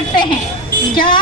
सकते हैं। क्या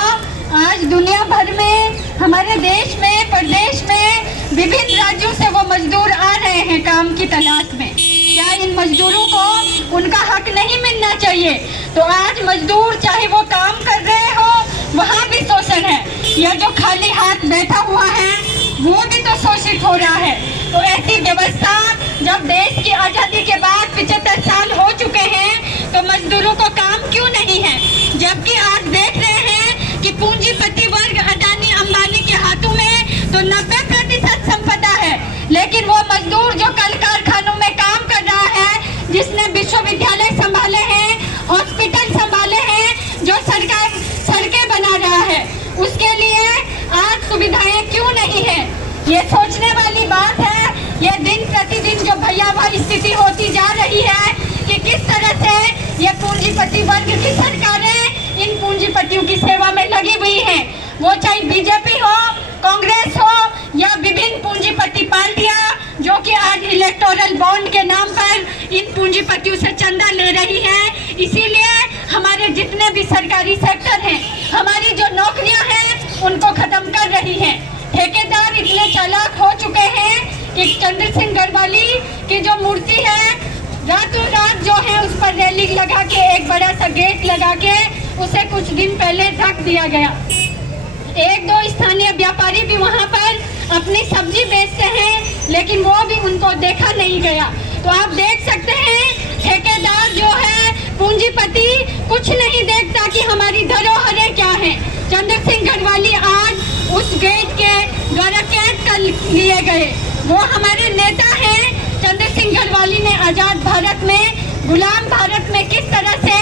आज दुनिया भर में, हमारे देश में, प्रदेश में विभिन्न राज्यों से वो मजदूर आ रहे हैं काम की तलाश में, क्या इन मजदूरों को उनका हक नहीं मिलना चाहिए? तो आज मजदूर चाहे वो काम कर रहे हो, वहाँ भी शोषण है, या जो खाली हाथ बैठा हुआ है वो भी तो शोषित हो रहा है। तो ऐसी व्यवस्था जब देश की आज़ादी के बाद 75 साल हो चुके हैं तो मजदूरों को काम क्यों नहीं है? जबकि आज देख रहे हैं कि पूंजीपति वर्ग अडानी अंबानी के हाथों में तो 90% संपदा है, लेकिन वो मजदूर जो कल कारखानों में काम कर रहा है, जिसने विश्वविद्यालय संभाले हैं, हॉस्पिटल संभाले हैं, जो सरकार सड़कें बना रहा है, उसके लिए आज सुविधाएं क्यों नहीं है? ये सोचने वाली बात है। ये दिन प्रतिदिन जो भयावह स्थिति होती जा रही है कि किस तरह से ये पूंजीपति वर्ग की सरकारें इन पूंजीपतियों की सेवा में लगी हुई हैं, वो चाहे बीजेपी हो, कांग्रेस हो या विभिन्न पूंजीपति पार्टियां जो कि आज इलेक्टोरल बॉन्ड के नाम पर इन पूंजीपतियों से चंदा ले रही हैं। इसीलिए हमारे जितने भी सरकारी सेक्टर हैं, हमारी जो नौकरियां हैं उनको खत्म कर रही हैं। ठेकेदार इतने चालाक हो चुके हैं कि चंद्र सिंह गढ़वाली की जो मूर्ति है, रातों रात जो है उस पर रेलिंग लगा के, एक बड़ा सा गेट लगा के उसे कुछ दिन पहले ढक दिया गया। एक दो स्थानीय व्यापारी भी वहां पर अपनी सब्जी बेचते हैं, लेकिन वो भी उनको देखा नहीं गया। तो आप देख सकते हैं ठेकेदार जो है, पूंजीपति कुछ नहीं देखता कि हमारी धरोहरें क्या हैं। चंद्र सिंह गढ़वाली आज उस गेट के द्वारा कैद कर लिए गए। वो हमारे नेता हैं। चंद्र सिंह गढ़वाली ने आजाद भारत में, गुलाम भारत में किस तरह से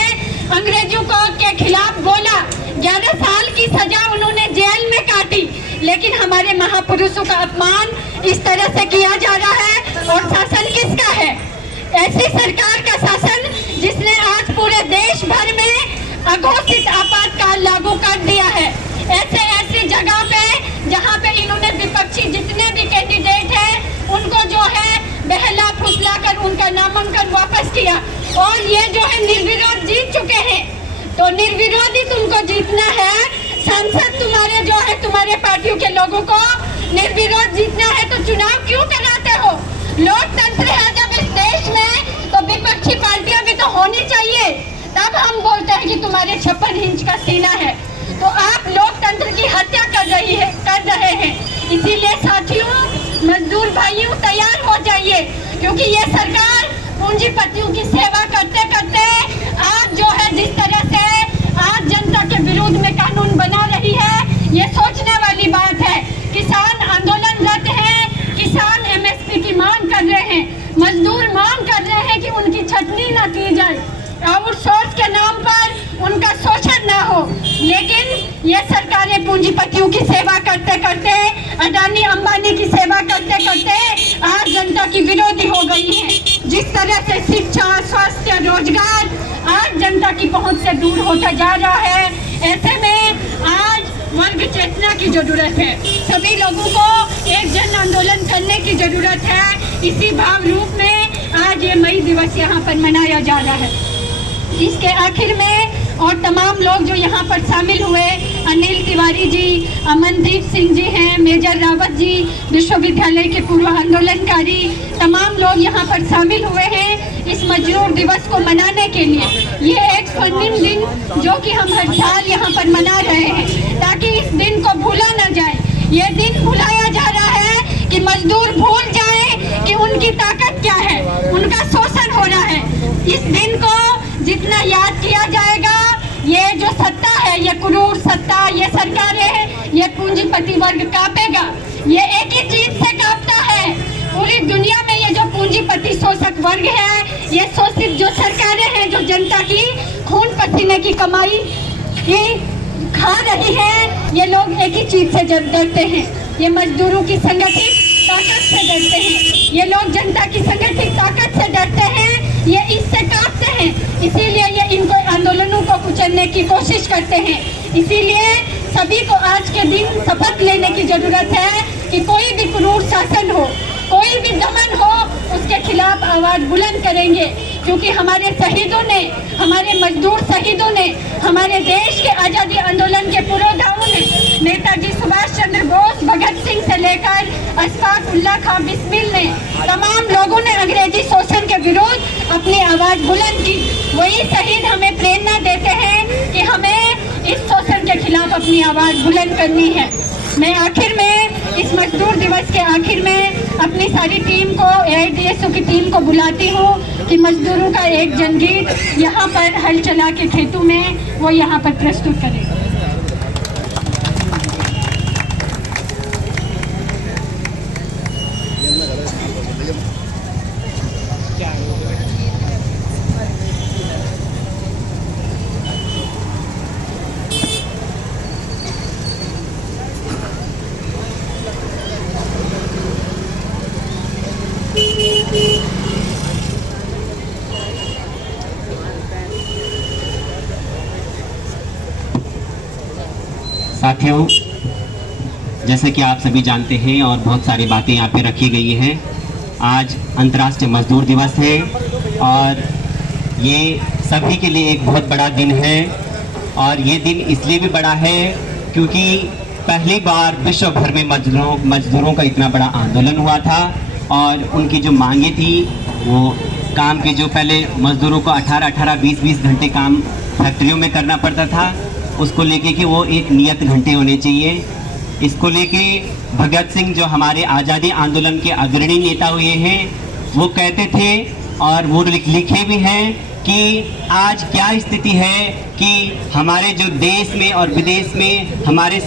अंग्रेजों को के खिलाफ बोला। 11 साल की सजा उन्होंने जेल में काटी, लेकिन हमारे महापुरुषों का अपमान इस तरह से किया जा रहा है। और शासन किसका है? ऐसी सरकार का शासन जिसने आज पूरे देश भर में अघोषित आपातकाल लागू कर दिया है। ऐसी जगह पे जहाँ पे इन्होंने विपक्षी जितने भी कैंडिडेट हैं उनको जो है बहला फुसला कर उनका नामांकन वापस किया, और ये जो है निर्विरोध जीत चुके हैं। तो निर्विरोध ही तुमको जीतना है। सांसद तुम्हारे जो है, तुम्हारे पार्टियों के लोगों को निर्विरोध जीतना है तो चुनाव क्यों कराते हो? लोकतंत्र है जब इस देश में तो विपक्षी पार्टियां भी तो होनी चाहिए, तब हम बोलते हैं कि तुम्हारे 56 इंच का सीना है। तो आप लोकतंत्र की हत्या कर रहे हैं। इसीलिए साथियों, मजदूर भाइयों तैयार हो जाइए, क्योंकि ये सरकार पूंजीपतियों की सेवा करते करते आज जो है जिस तरह से आज जनता के विरोध में कानून बना रही है, ये सोचने वाली बात है। किसान आंदोलनरत हैं, किसान MSP की मांग कर रहे हैं, मजदूर मांग कर रहे हैं कि उनकी छटनी न की जाए, आउटसोर्स के नाम पर उनका शोषण ना हो। लेकिन ये सरकारें पूंजीपतियों की सेवा करते करते, अडानी अंबानी की सेवा करते करते आज जनता की विरोधी हो गई है। जिस तरह से शिक्षा, स्वास्थ्य, रोजगार आज जनता की पहुंच से दूर होता जा रहा है, ऐसे में आज वर्ग चेतना की जरूरत है। सभी लोगों को एक जन आंदोलन करने की जरूरत है। इसी भाव रूप में आज ये मई दिवस यहाँ पर मनाया जा रहा है। इसके आखिर में और तमाम लोग जो यहाँ पर शामिल हुए, अनिल तिवारी जी, अमनदीप सिंह जी हैं, मेजर रावत जी, विश्वविद्यालय के पूर्व आंदोलनकारी, तमाम लोग यहाँ पर शामिल हुए हैं इस मजदूर दिवस को मनाने के लिए। ये एक स्वर्णिम दिन जो कि हम हर साल यहाँ पर मना रहे हैं, ताकि इस दिन को भूला न जाए। ये दिन भुलाया जा रहा है कि मजदूर भूल जाए कि उनकी ताकत क्या है, उनका शोषण हो रहा है। इस दिन को जितना याद किया जाएगा, ये जो सत्ता है, ये क्रूर सत्ता, ये सरकारें हैं, ये पूंजीपति वर्ग कांपेगा। ये एक ही चीज से कांपता है। पूरी दुनिया में ये जो पूंजीपति शोषक वर्ग है, ये शोषित जो सरकारें हैं, जो जनता की खून पसीने की कमाई की खा रही है, ये लोग एक ही चीज से डरते हैं, ये मजदूरों की संगठित ताकत से डरते हैं। ये लोग जनता की संगठित ताकत से डरते हैं, ये इससे कांपते हैं। इसीलिए ये इनको आंदोलनों को कुचलने की कोशिश करते हैं। इसीलिए सभी को आज के दिन शपथ लेने की जरूरत है कि कोई भी क्रूर शासन हो, कोई भी दमन हो, उसके खिलाफ आवाज बुलंद करेंगे। क्योंकि हमारे शहीदों ने, हमारे मजदूर शहीदों ने, हमारे देश के आज़ादी आंदोलन के पुरोधाओं ने, नेताजी सुभाष चंद्र बोस, भगत सिंह से लेकर अशफाक उल्लाह खां बिस्मिल ने, तमाम लोगों ने अंग्रेजी शोषण के विरुद्ध अपनी आवाज़ बुलंद की। वही शहीद हमें प्रेरणा देते हैं कि हमें इस शोषण के खिलाफ अपनी आवाज़ बुलंद करनी है। मैं आखिर में इस मजदूर दिवस के आखिर में अपनी सारी टीम को, AIDSO की टीम को बुलाती हूँ कि मजदूरों का एक जनगीत यहाँ पर हल चला के खेतों में वो यहाँ पर प्रस्तुत करें। साथियों, जैसे कि आप सभी जानते हैं और बहुत सारी बातें यहाँ पे रखी गई हैं, आज अंतर्राष्ट्रीय मजदूर दिवस है और ये सभी के लिए एक बहुत बड़ा दिन है। और ये दिन इसलिए भी बड़ा है क्योंकि पहली बार विश्व भर में मजदूरों का इतना बड़ा आंदोलन हुआ था और उनकी जो मांगे थी, वो काम के, जो पहले मजदूरों को 18-18, 20-20 घंटे काम फैक्ट्रियों में करना पड़ता था, उसको लेके कि वो एक नियत घंटे होने चाहिए। इसको लेके भगत सिंह, जो हमारे आज़ादी आंदोलन के अग्रणी नेता हुए हैं, वो कहते थे और वो लिखे भी हैं कि आज क्या स्थिति है कि हमारे जो देश में और विदेश में हमारे